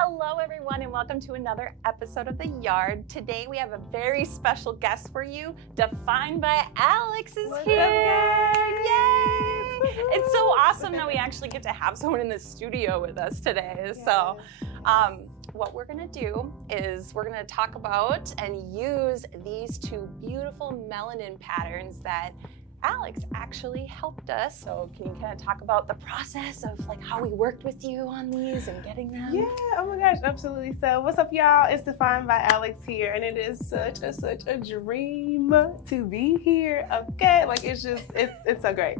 Hello everyone and welcome to another episode of The Yard. Today we have a very special guest for you. Defined by Alex is here. Yay! It's so awesome that we actually get to have someone in the studio with us today. Yes. So what we're gonna do is we're gonna talk about and use these two beautiful melanin patterns that Alex actually helped us. So can you kind of talk about the process of like how we worked with you on these and getting them? Yeah, oh my gosh, absolutely. So what's up y'all? It's Defined by Alex here, and it is such a dream to be here. Okay, like it's so great.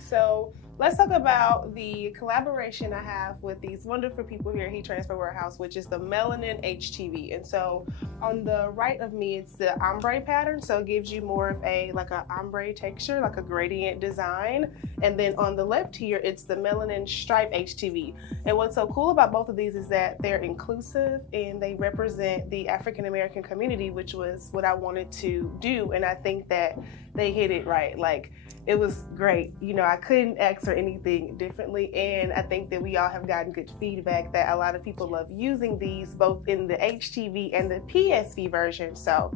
So let's talk about the collaboration I have with these wonderful people here at Heat Transfer Warehouse, which is the Melanin HTV. And so on the right of me, it's the ombre pattern. So it gives you more of a ombre texture, like a gradient design. And then on the left here, it's the Melanin Stripe HTV. And what's so cool about both of these is that they're inclusive and they represent the African American community, which was what I wanted to do. And I think that they hit it right. Like, it was great. You know, I couldn't ask for anything differently. And I think that we all have gotten good feedback that a lot of people love using these both in the HTV and the PSV version. So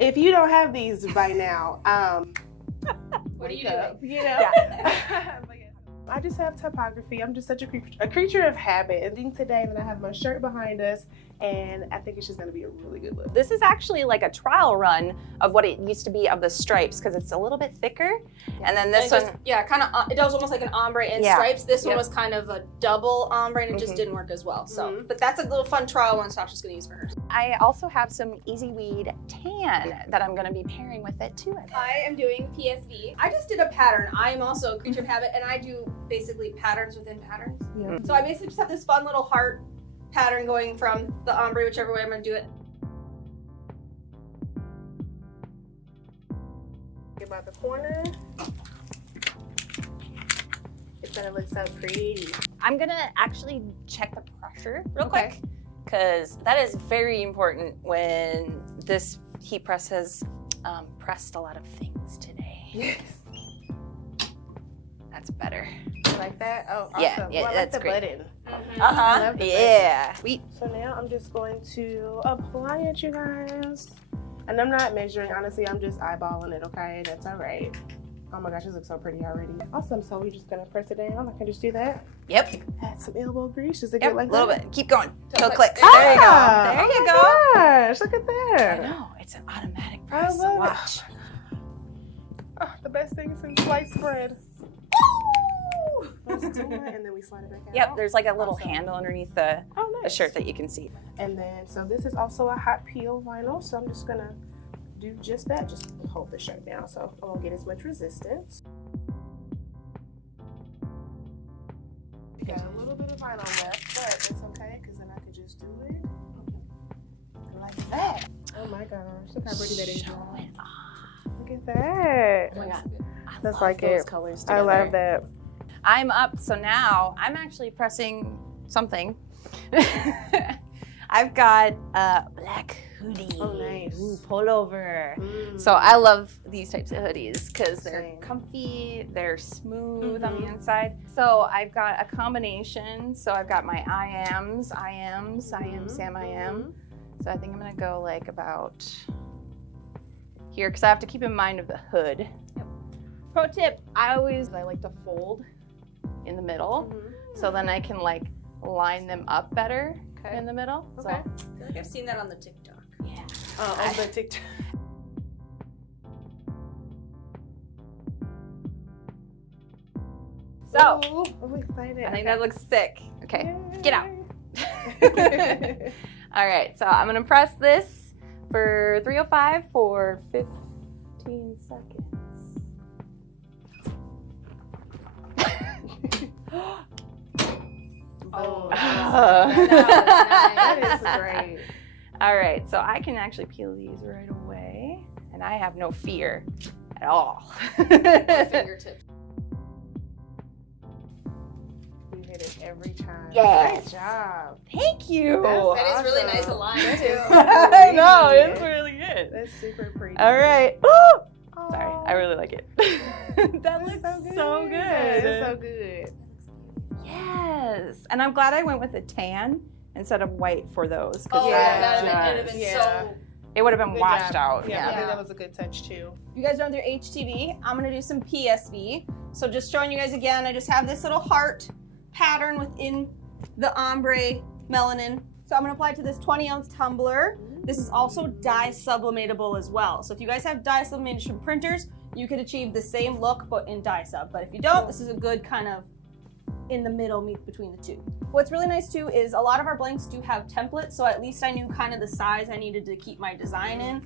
if you don't have these by now, what are you doing? You know? Yeah. I just have typography. I'm just such a creature of habit. And then today, and then I have my shirt behind us, and I think it's just gonna be a really good look. This is actually like a trial run of what it used to be of the stripes because it's a little bit thicker. Yeah. And then this one, kind of, it does almost like an ombre and stripes. This one was kind of a double ombre and it just didn't work as well. So, but that's a little fun trial one Sasha's gonna use for hers. I also have some Easy Weed tan that I'm gonna be pairing with it too. I am doing PSV. I just did a pattern. I am also a creature of habit and I do basically patterns within patterns. Yeah. So I basically just have this fun little heart pattern going from the ombre, whichever way I'm going to do it. About the corner. It's going to look so pretty. I'm going to actually check the pressure real quick because that is very important when this heat press has pressed a lot of things today. Yes. That's better. Like that? Oh, awesome. Yeah, well, I that's like the great. button. I love the button. Sweet. So now I'm just going to apply it, you guys. And I'm not measuring, honestly, I'm just eyeballing it, okay? That's all right. Oh my gosh, this looks so pretty already. Awesome, so we're just gonna press it down. I can just do that. Yep. Add some elbow grease, just to get like that. A little bit. Keep going. Toe clicks. Ah, there you go. There you go. Gosh, look at that. I know, it's an automatic press. I love Watch. it. Oh, the best thing since sliced bread. Let's do it, and then we slide it back out. Yep, there's like a little handle underneath the nice. shirt that you can see. And then, so this is also a hot peel vinyl, so I'm just gonna do just that, just hold the shirt down so I won't get as much resistance. Got a little bit of vinyl left, but it's okay, because then I can just do it like that. Oh my gosh, look how pretty that is. Look at that. Oh my God. That's like those it. Colors together. I love that. I'm up, so now I'm actually pressing something. I've got a black hoodie. Oh, nice. Ooh, pullover. So I love these types of hoodies because they're comfy, they're smooth on the inside. So I've got a combination. So I've got my I am, Sam, I am. So I think I'm gonna go like about here because I have to keep in mind of the hood. Yep. Pro tip, I like to fold in the middle, so then I can like line them up better in the middle. Okay. So, I've seen that on the TikTok. Yeah. On the TikTok. So, ooh, I'm excited. I think that looks sick. Okay, get out. All right, so I'm gonna press this for 305 for 15 seconds. Oh, that is great. All right, so I can actually peel these right away, and I have no fear at all. Fingertips. You hit it every time. Yes. Great job. Thank you. That is really nice aligned too. I know, it's really good. That's super pretty. All right. Sorry, I really like it. That looks so good. It's so good. Yes, and I'm glad I went with a tan instead of white for those. Oh, Yeah. that would have been so. It would have been Good washed job. out. Yeah, I Yeah. think that was a good touch too. You guys know their HTV. I'm gonna do some PSV. So just showing you guys again, I just have this little heart pattern within the ombre melanin. So I'm gonna apply it to this 20-ounce tumbler. This is also dye sublimatable as well. So if you guys have dye sublimation printers, you could achieve the same look but in dye sub. But if you don't, this is a good kind of in the middle meet between the two. What's really nice too is a lot of our blanks do have templates, so at least I knew kind of the size I needed to keep my design in.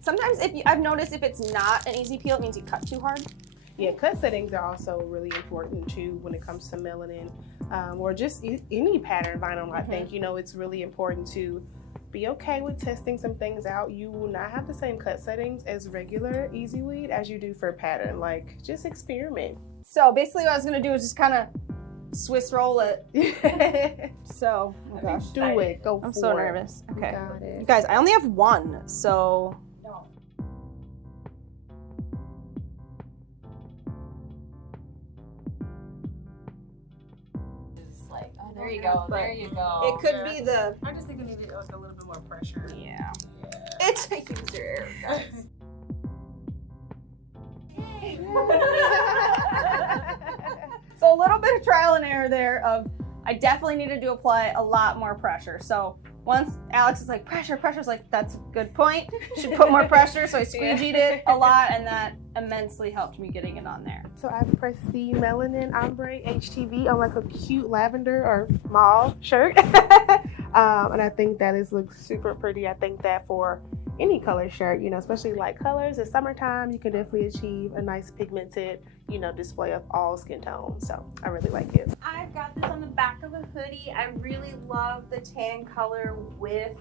Sometimes I've noticed if it's not an easy peel, it means you cut too hard. Yeah, cut settings are also really important too when it comes to melanin, or just any pattern vinyl. I think, you know, it's really important to be okay with testing some things out. You will not have the same cut settings as regular easy weed as you do for pattern. Like, just experiment. So basically what I was gonna do is just kind of Swiss roll it. So, oh gosh. Do it. Go I'm for so it. nervous. Okay. You got it. You guys, I only have one, so. Like, oh, there you go. There you go. It could be the. I just think it needed like a little bit more pressure. Yeah. It's a user error, guys. So a little bit of trial and error there of I definitely needed to apply a lot more pressure. So once Alex is like, pressure, I was like, that's a good point. Should put more pressure. So I squeegeed it a lot, and that immensely helped me getting it on there. So I've pressed the Melanin Ombre HTV on like a cute lavender or mauve shirt. And I think that looks super pretty. I think that for any color shirt, you know, especially light colors, it's summertime, you can definitely achieve a nice pigmented, you know, display of all skin tones. So I really like it. I've got this on the back of a hoodie. I really love the tan color with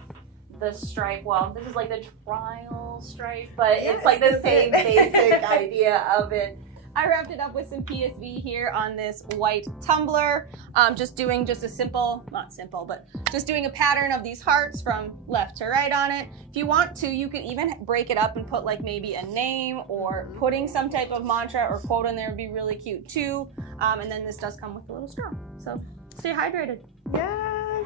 the stripe. Well, this is like the trial stripe, but it's like the same basic idea of it. I wrapped it up with some PSV here on this white tumbler. Just doing just a simple, not simple, but just doing a pattern of these hearts from left to right on it. If you want to, you could even break it up and put like maybe a name or putting some type of mantra or quote in there would be really cute too. And then this does come with a little straw. So stay hydrated. Yes.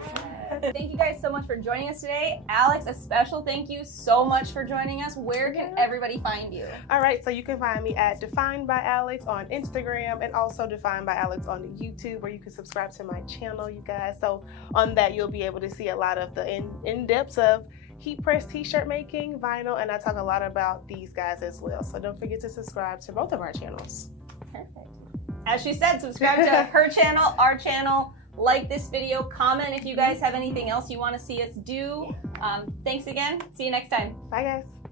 Thank you guys so much for joining us today. Alex, a special thank you so much for joining us. Where can everybody find you? All right, so you can find me at Defined by Alex on Instagram and also Defined by Alex on YouTube, where you can subscribe to my channel, you guys. So on that, you'll be able to see a lot of the in-depths of heat press t-shirt making, vinyl, and I talk a lot about these guys as well. So don't forget to subscribe to both of our channels. Perfect. As she said, subscribe to her channel, our channel. Like this video, comment if you guys have anything else you want to see us do. Thanks again. See you next time. Bye, guys.